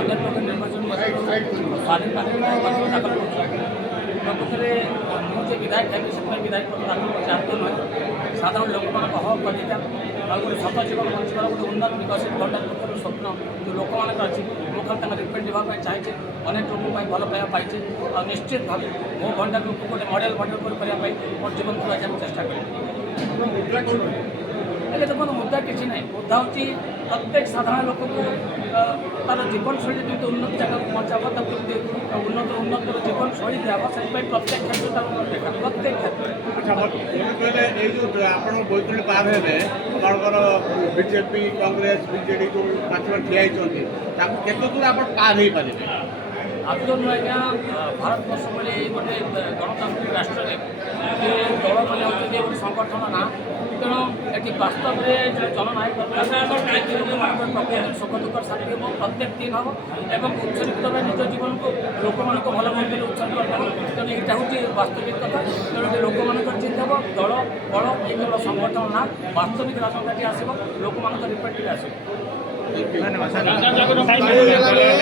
অনেক লোক নির্বাচন স্বাধীন নির্বাচন দাখল করছে প্রকৃতরে ମୁଁ ଯେ ବିଧାୟକ ହେବି ସେଥିପାଇଁ ବିଧାୟକ ପଦ ଦାଖଲ କରୁଛି ଆର୍ଥ ନୁହେଁ ସାଧାରଣ ଲୋକମାନଙ୍କ ହକ୍ ଅଧିକାର ଆଉ ଗୋଟେ ସତ ଜୀବନ ବଞ୍ଚିବାର ଗୋଟେ ଉନ୍ନତ ବିକଶିତ ଭଣ୍ଡାର ପକ୍ଷରୁ ସ୍ୱପ୍ନ ଯେଉଁ ଲୋକମାନଙ୍କର ଅଛି ମୁଁ ଖାଲି ତାଙ୍କ ରିପ୍ରେଜେଣ୍ଟ ହେବା ପାଇଁ ଚାହିଁଛି ଅନେକ ଲୋକଙ୍କ ପାଇଁ ଭଲ ପାଇବା ପାଇଛି ଆଉ ନିଶ୍ଚିତ ଭାବେ ମୋ ଭଣ୍ଡାରକୁ ଗୋଟେ ମଡ଼େଲ ଭଣ୍ଡାର କରିବା ପାଇଁ ମୋର ଜୀବନ ଥିବା ମୁଁ ଚେଷ୍ଟା କରିବି। ହେଲେ ଦେଖନ୍ତୁ ମୁଦ୍ଦା କିଛି ନାହିଁ ମୁଦ୍ଦା ହେଉଛି ପ୍ରତ୍ୟେକ ସାଧାରଣ ଲୋକଙ୍କୁ ତାର ଜୀବନଶୈଳୀ ଯେମିତି ଉନ୍ନତି ଜାଗାକୁ ପହଞ୍ଚାବ ତାକୁ ଯେମିତି ଉନ୍ନତର ଜୀବନଶୈଳୀ ଦିଆହେବ ସେଥିପାଇଁ ପ୍ରତ୍ୟେକ କ୍ଷେତ୍ରରେ ତାକୁ ଦେଖା ପ୍ରତ୍ୟେକ କ୍ଷେତ୍ରରେ। ଆଚ୍ଛା କହିଲେ ଏଇ ଯେଉଁ ଆପଣ ବୋଇତୁଳି ପାର ହେବେ ଆପଣଙ୍କର ବିଜେପି କଂଗ୍ରେସ ବିଜେଡ଼ି ଯେଉଁ ପ୍ରାର୍ଥୀମାନେ ଠିଆ ହେଇଛନ୍ତି ତାକୁ କେତେ ଦୂର ଆପଣ ପାର ହେଇପାରିବେ? ଆଦୌ ଆଜ୍ଞା ଭାରତବର୍ଷ ଭଳି ଗୋଟେ ଗଣତାନ୍ତ୍ରିକ ରାଷ୍ଟ୍ରରେ ଦଳ ମାନେ ହେଉଛନ୍ତି ଗୋଟେ ସଂଗଠନ ନାଁ ତେଣୁ ଏଠି ବାସ୍ତବରେ ଜଣେ ଜନନାୟକ ଲୋକମାନଙ୍କର ପ୍ରକୃତ ସୁଖ ଦୁଃଖ ସାଥି ହେବ ପ୍ରତ୍ୟେକ ଦିନ ହେବ ଏବଂ ଉତ୍ସର୍ଗିତ ଭାବେ ନିଜ ଜୀବନକୁ ଲୋକମାନଙ୍କୁ ଭଲ ମନ୍ଦିର ଉତ୍ସର୍ଗ କରିବ ତେଣୁ ଏଇଟା ହେଉଛି ବାସ୍ତବିକ କଥା ତେଣୁ ଏଠି ଲୋକମାନଙ୍କର ଚିନ୍ତା ହେବ ଦଳ ବଳ ଏଇ କେବଳ ସଂଗଠନ ନା ବାସ୍ତବିକ ରାଜନୀତି ଆସିବ ଲୋକମାନଙ୍କ ରିପ୍ରେଜେଣ୍ଟେଟିଭ୍ ଆସିବ। ଧନ୍ୟବାଦ।